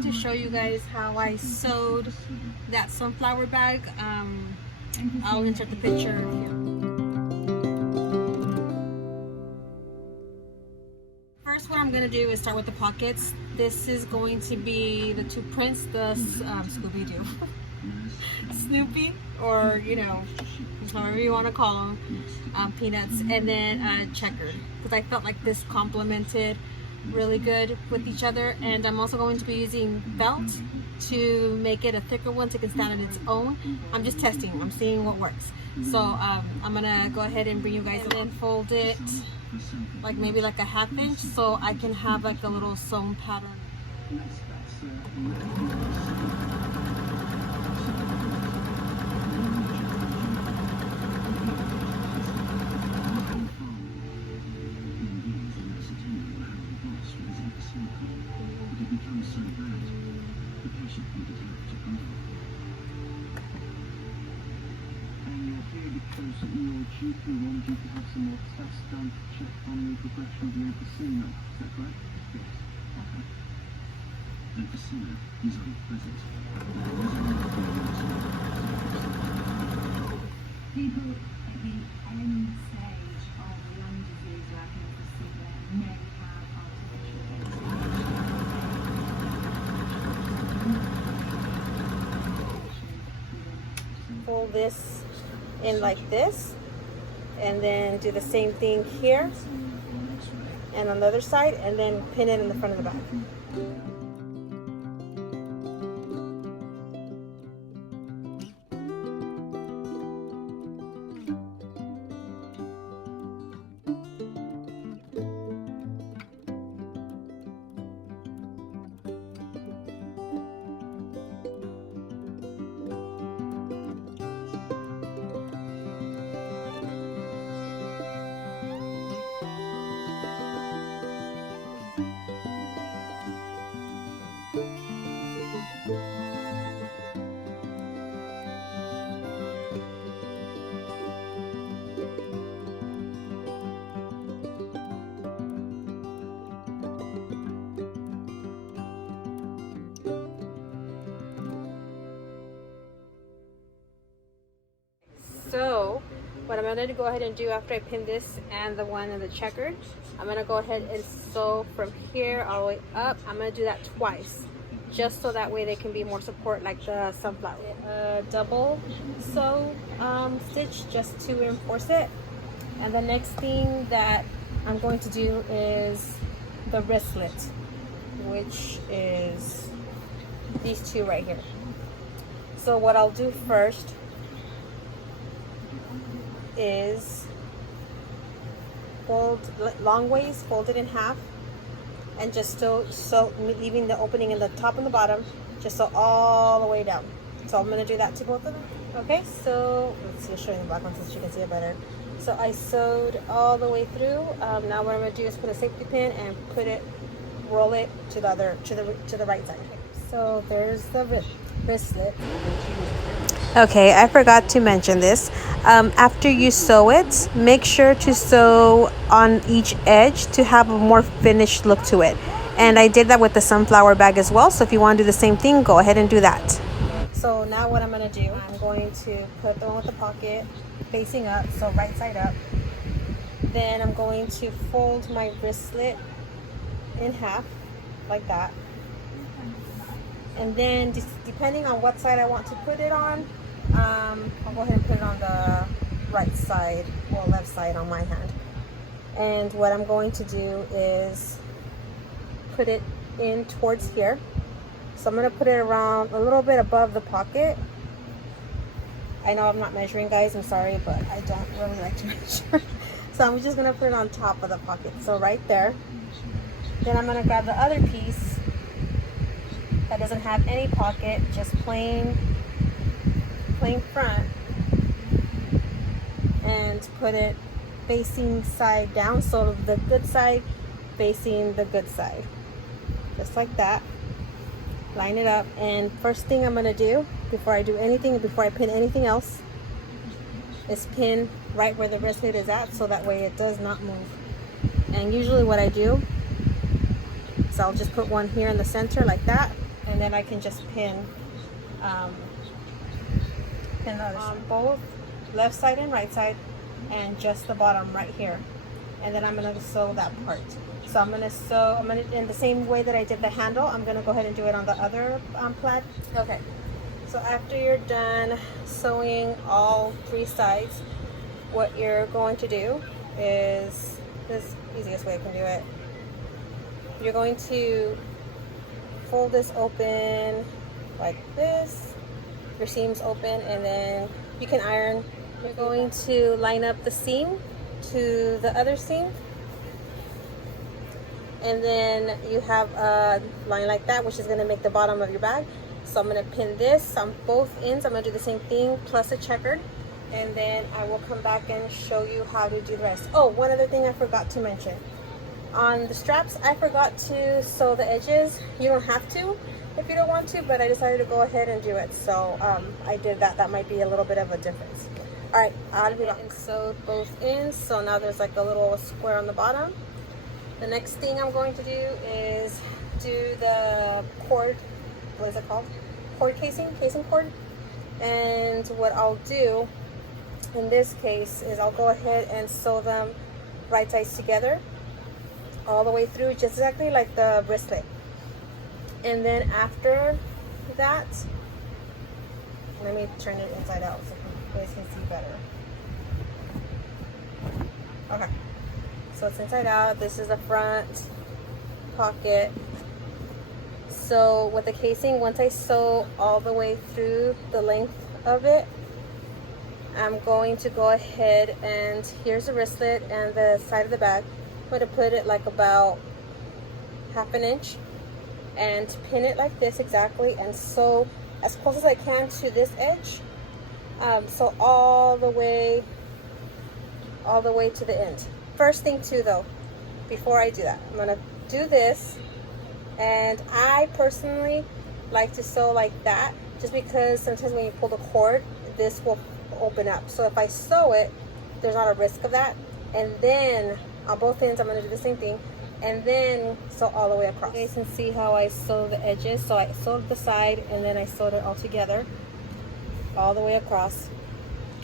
wanted to show you guys how I sewed that sunflower bag. I'll insert the picture here. First, what I'm going to do is start with the pockets. This is going to be the two prints, the Scooby-Doo, Snoopy, or you know, however you want to call them, Peanuts, and then checkered, because I felt like this complemented really good with each other. And I'm also going to be using felt to make it a thicker one so it can stand on its own. I'm just testing, I'm seeing what works. So I'm gonna go ahead and bring you guys in and fold it like maybe like a 1/2 inch so I can have like a little sewn pattern. Because your GP wanted you to have some more tests done to check on the progression of emphysema. Is that correct? Yes. Okay. Emphysema is unpleasant. People at the end stage of lung disease like emphysema may have artificial. Fold this in like this, and then do the same thing here and on the other side, and then pin it in the front of the bag. So what I'm going to go ahead and do after I pin this and the one in the checkered, I'm going to go ahead and sew from here all the way up. I'm going to do that twice, just so that way they can be more support like the sunflower. Double sew stitch just to reinforce it. And the next thing that I'm going to do is the wristlet, which is these two right here. So what I'll do first is fold long ways, fold it in half, and just still sew, leaving the opening in the top and the bottom, just sew all the way down. So I'm going to do that to both of them. Okay, so let's see, show you the black one so you can see it better. So I sewed all the way through. Now what I'm going to do is put a safety pin and put it, roll it to the other, to the right side. So there's the wristlet. Okay, I forgot to mention this. After you sew it, make sure to sew on each edge to have a more finished look to it. And I did that with the sunflower bag as well, so if you want to do the same thing, go ahead and do that. So now what I'm going to do, I'm going to put the one with the pocket facing up, so right side up. Then I'm going to fold my wristlet in half, like that. And then depending on what side I want to put it on, I'll go ahead and put it on the right side or left side on my hand. And what I'm going to do is put it in towards here. So I'm going to put it around a little bit above the pocket. I know I'm not measuring, guys, I'm sorry, but I don't really like to measure. So I'm just going to put it on top of the pocket, so right there. Then I'm going to grab the other piece that doesn't have any pocket, just plain front, and put it facing side down, so the good side facing the good side, just like that. Line it up, and first thing I'm going to do before I do anything, before I pin anything else, is pin right where the wristlet is at, so that way it does not move. And usually what I do is I'll just put one here in the center like that, and then I can just pin the other side. Both left side and right side, and just the bottom right here. And then I'm gonna sew that part. So I'm gonna, in the same way that I did the handle, I'm gonna go ahead and do it on the other plaid. Okay, so after you're done sewing all 3 sides, what you're going to do is, this is the easiest way I can do it. You're going to fold this open like this, your seams open, and then you can iron. You're going to line up the seam to the other seam, and then you have a line like that, which is going to make the bottom of your bag. So I'm going to pin this on both ends. I'm going to do the same thing plus a checkered, and then I will come back and show you how to do the rest. Oh, one other thing I forgot to mention. On the straps, I forgot to sew the edges. You don't have to if you don't want to, but I decided to go ahead and do it. So I did that. That might be a little bit of a difference. All right, I'll be back. And sewed both ends, so now there's like a little square on the bottom. The next thing I'm going to do is do the cord, what is it called? Cord casing cord. And what I'll do in this case is I'll go ahead and sew them right sides together all the way through, just exactly like the wristlet. And then after that, let me turn it inside out so you guys can see better. Okay, so it's inside out. This is the front pocket. So with the casing, once I sew all the way through the length of it, I'm going to go ahead and here's the wristlet and the side of the bag. I'm going to put it like about 1/2 inch and pin it like this exactly, and sew as close as I can to this edge. So all the way to the end. First thing too though, before I do that, I'm gonna do this, and I personally like to sew like that just because sometimes when you pull the cord, this will open up. So if I sew it, there's not a risk of that. And then on both ends, I'm gonna do the same thing, and then sew all the way across. You guys can see how I sew the edges. So I sewed the side, and then I sewed it all together, all the way across,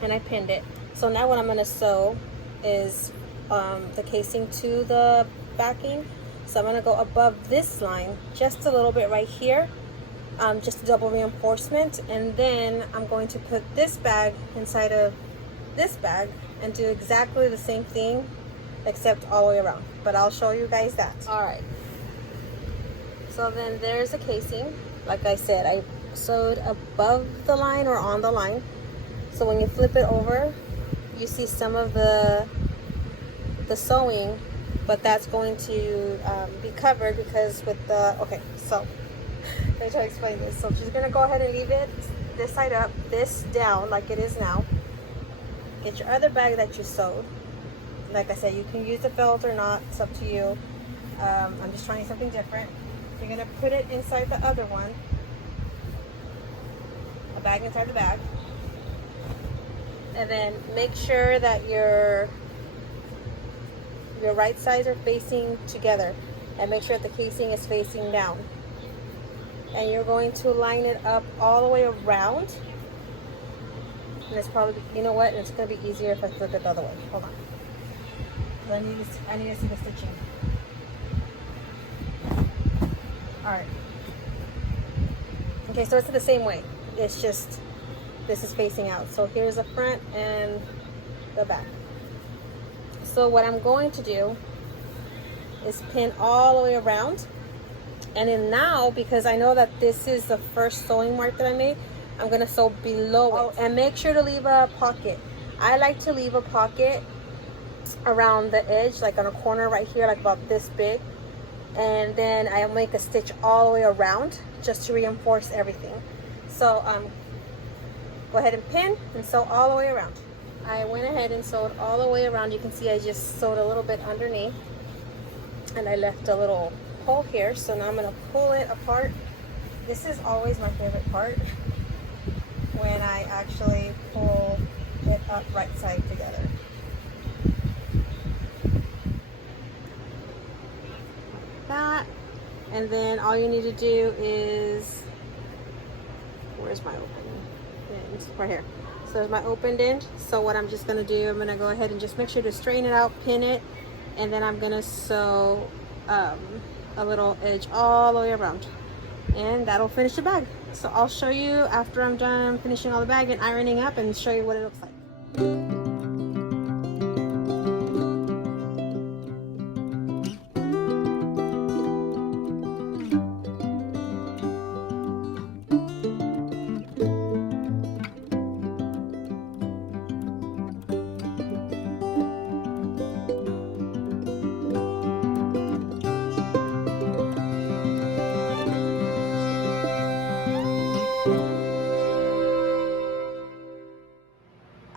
and I pinned it. So now what I'm gonna sew is the casing to the backing. So I'm gonna go above this line just a little bit right here, just double reinforcement, and then I'm going to put this bag inside of this bag and do exactly the same thing except all the way around, but I'll show you guys that. All right, so then there's a casing. Like I said, I sewed above the line or on the line, so when you flip it over, you see some of the sewing, but that's going to be covered because with the, okay, so let me try to explain this. So she's gonna go ahead and leave it this side up, this down like it is now. Get your other bag that you sewed. Like I said, you can use the felt or not, it's up to you. I'm just trying something different. You're gonna put it inside the other one, a bag inside the bag, and then make sure that your right sides are facing together, and make sure that the casing is facing down. And you're going to line it up all the way around. And it's probably, you know what, it's going to be easier if I flip it the other way. Hold on. I need to see the stitching. Alright. Okay, so it's the same way. It's just, this is facing out. So here's the front and the back. So what I'm going to do is pin all the way around. And then now, because I know that this is the first sewing mark that I made, I'm going to sew below it. And make sure to leave a pocket. I like to leave a pocket around the edge, like on a corner right here, like about this big. And then I'll make a stitch all the way around just to reinforce everything. So go ahead and pin and sew all the way around. I went ahead and sewed all the way around. You can see I just sewed a little bit underneath, and I left a little hole here. So now I'm going to pull it apart. This is always my favorite part, when I actually pull it up right side together. That, And then all you need to do is, where's my open end? Right here. So there's my opened end. So what I'm just gonna do, I'm gonna go ahead and just make sure to straighten it out, pin it, and then I'm gonna sew a little edge all the way around, and that'll finish the bag. So I'll show you after I'm done finishing all the bag and ironing up, and show you what it looks like.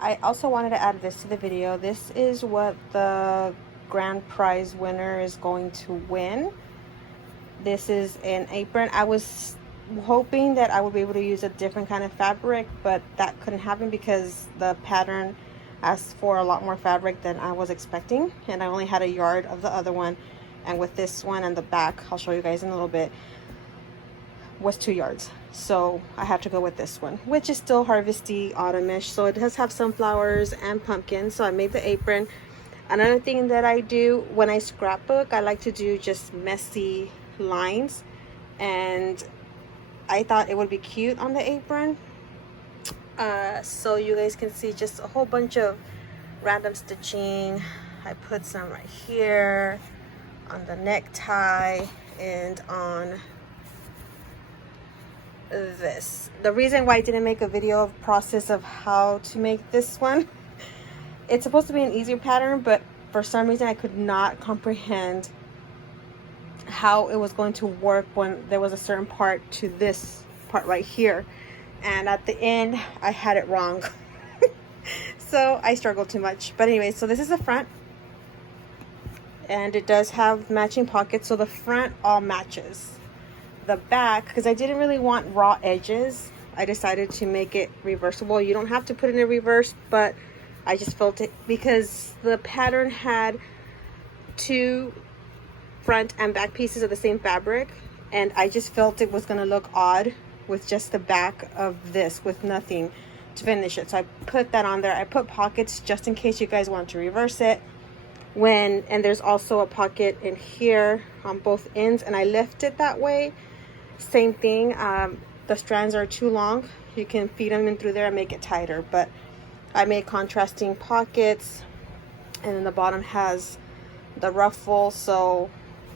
I also wanted to add this to the video. This is what the grand prize winner is going to win. This is an apron. I was hoping that I would be able to use a different kind of fabric, but that couldn't happen because the pattern asked for a lot more fabric than I was expecting, and I only had a yard of the other one, and with this one and the back, I'll show you guys in a little bit, was 2 yards. So I had to go with this one, which is still harvesty, autumnish. So it does have sunflowers and pumpkins. So I made the apron. Another thing that I do when I scrapbook, I like to do just messy lines, and I thought it would be cute on the apron. So you guys can see just a whole bunch of random stitching. I put some right here on the necktie and on this. The reason why I didn't make a video of process of how to make this one, it's supposed to be an easier pattern, but for some reason I could not comprehend how it was going to work when there was a certain part to this part right here, and at the end I had it wrong. So I struggled too much. But anyway, so this is the front, and it does have matching pockets, so the front all matches. The back, because I didn't really want raw edges, I decided to make it reversible. You don't have to put it in reverse, but I just felt it because the pattern had 2 front and back pieces of the same fabric, and I just felt it was going to look odd with just the back of this with nothing to finish it. So I put that on there. I put pockets just in case you guys want to reverse it. And there's also a pocket in here on both ends, and I left it that way. Same thing, the strands are too long, you can feed them in through there and make it tighter, but I made contrasting pockets, and then the bottom has the ruffle. So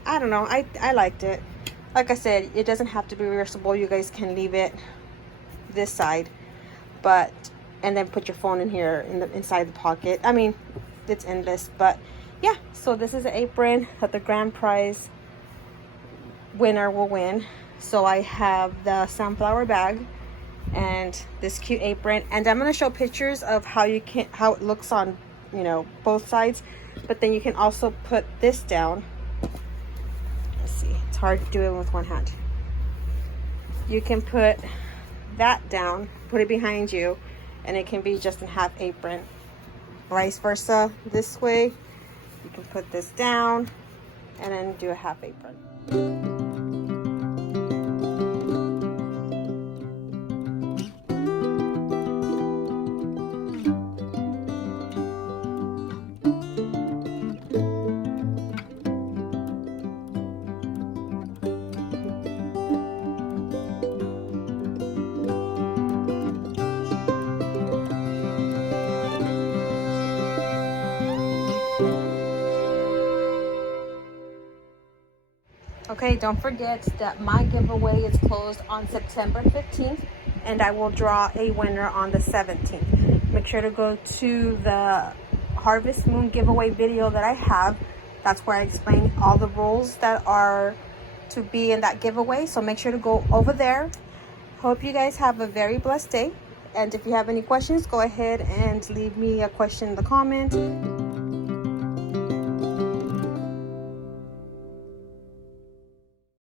I don't know, I liked it. Like I said, it doesn't have to be reversible. You guys can leave it this side, but and then put your phone in here inside the pocket. I mean, it's endless. But yeah, so this is an apron that the grand prize winner will win. So I have the sunflower bag and this cute apron, and I'm going to show pictures of how it looks on, you know, both sides, but then you can also put this down. Let's see, it's hard to do it with one hand. You can put that down, put it behind you, and it can be just a half apron. Vice versa, this way you can put this down and then do a half apron. Okay, don't forget that my giveaway is closed on September 15th, and I will draw a winner on the 17th. Make sure to go to the Harvest Moon giveaway video that I have. That's where I explain all the rules that are to be in that giveaway. So make sure to go over there. Hope you guys have a very blessed day. And if you have any questions, go ahead and leave me a question in the comment.